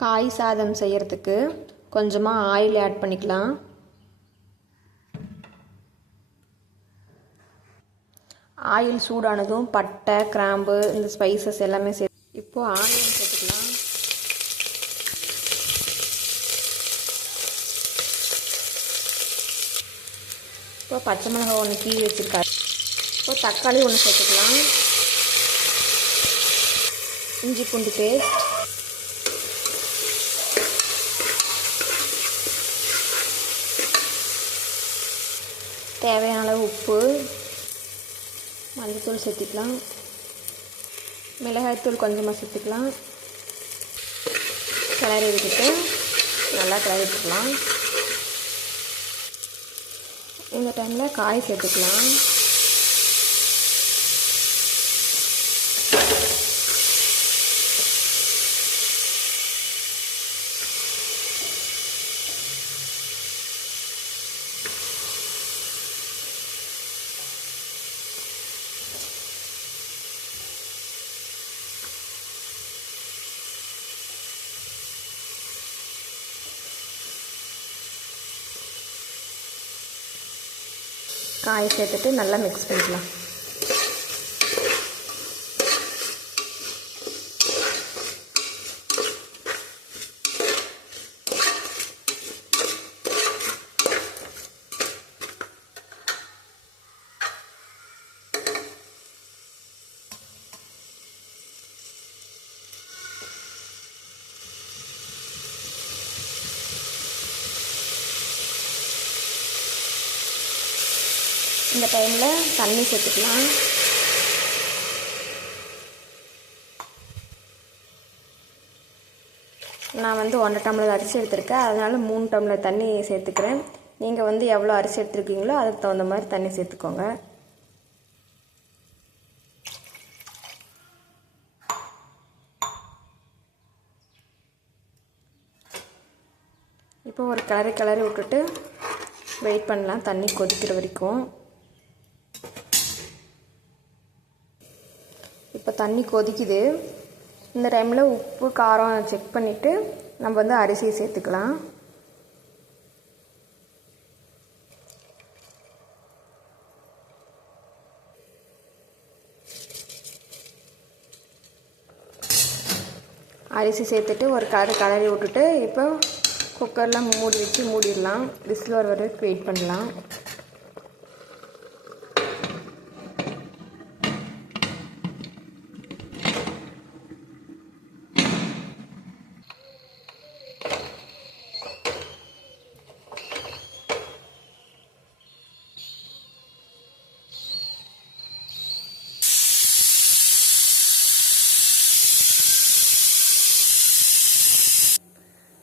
காய் சாதம் செய்கிறதுக்கு கொஞ்சமாக ஆயில் ஆட் பண்ணிக்கலாம். ஆயில் சூடானதும் பட்டை, கிராம்பு, இந்த ஸ்பைசஸ் எல்லாமே இப்போது ஆனியன் சேர்த்துக்கலாம். இப்போ பச்சை மிளகாய் ஒன்று கீழே வச்சுருக்காரு. இப்போ தக்காளி ஒன்று சேர்த்துக்கலாம். இஞ்சி பூண்டு பேஸ்ட், தேவையான அளவு உப்பு, மஞ்சள்தூள் சேர்த்துக்கலாம். மிளகாய்த்தூள் கொஞ்சமாக சேர்த்துக்கலாம். கிளறி விட்டுட்டு நல்லா கிளறி விட்டுக்கலாம். இந்த டைமில் காய் சேர்த்துக்கலாம். காய் சேர்த்துட்டு நல்லா மிக்ஸ் பண்ணிக்கலாம். இந்த டைமில் தண்ணி சேர்த்துக்கலாம். நான் 1.5 டம்ளர் அரிசி எடுத்திருக்கேன், அதனால் 3 டம்ளர் தண்ணி சேர்த்துக்கிறேன். நீங்கள் எவ்வளோ அரிசி எடுத்துருக்கீங்களோ அதுக்கு தகுந்த மாதிரி தண்ணி சேர்த்துக்கோங்க. இப்போ ஒரு கிளறி விட்டுட்டு வெயிட் பண்ணலாம், தண்ணி கொதிக்கிற வரைக்கும். இப்போ தண்ணி கொதிக்குது. இந்த டைமில் உப்பு காரம் செக் பண்ணிவிட்டு நம்ம அரிசியை சேர்த்துக்கலாம். அரிசி சேர்த்துட்டு ஒரு கிளறி விட்டுட்டு இப்போ குக்கரில் மூடி வச்சு மூடிடலாம். விசில் வர வரைக்கும் வெயிட் பண்ணலாம்.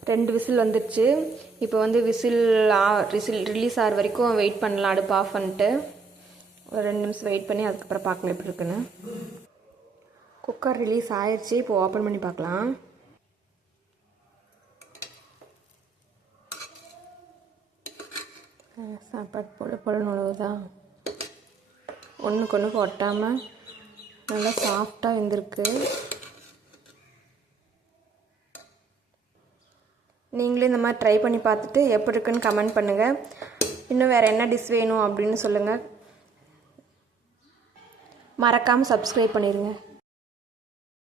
ரெண்டு விசில் வந்துடுச்சு. இப்போ விசில் ரிலீஸ் ஆகிற வரைக்கும் வெயிட் பண்ணலாம். அடுப்பு ஆஃப் பண்ணிட்டு ஒரு 2 நிமிஷம் வெயிட் பண்ணி அதுக்கப்புறம் பார்க்கலாம் எப்படி இருக்குன்னு. குக்கர் ரிலீஸ் ஆயிடுச்சு. இப்போ ஓப்பன் பண்ணி பார்க்கலாம். சாப்பாடு போல் நுழுவுதா, ஒன்றுக்கு ஒன்றுக்கு ஒட்டாமல் நல்லா சாஃப்டாக வெந்திருக்கு. நீங்களும் இந்த மாதிரி ட்ரை பண்ணி பார்த்துட்டு எப்படி இருக்குன்னு கமெண்ட் பண்ணுங்கள். இன்னும் வேறு என்ன டிஷ் வேணும் அப்படின்னு சொல்லுங்கள். மறக்காமல் சப்ஸ்கிரைப் பண்ணிடுங்க.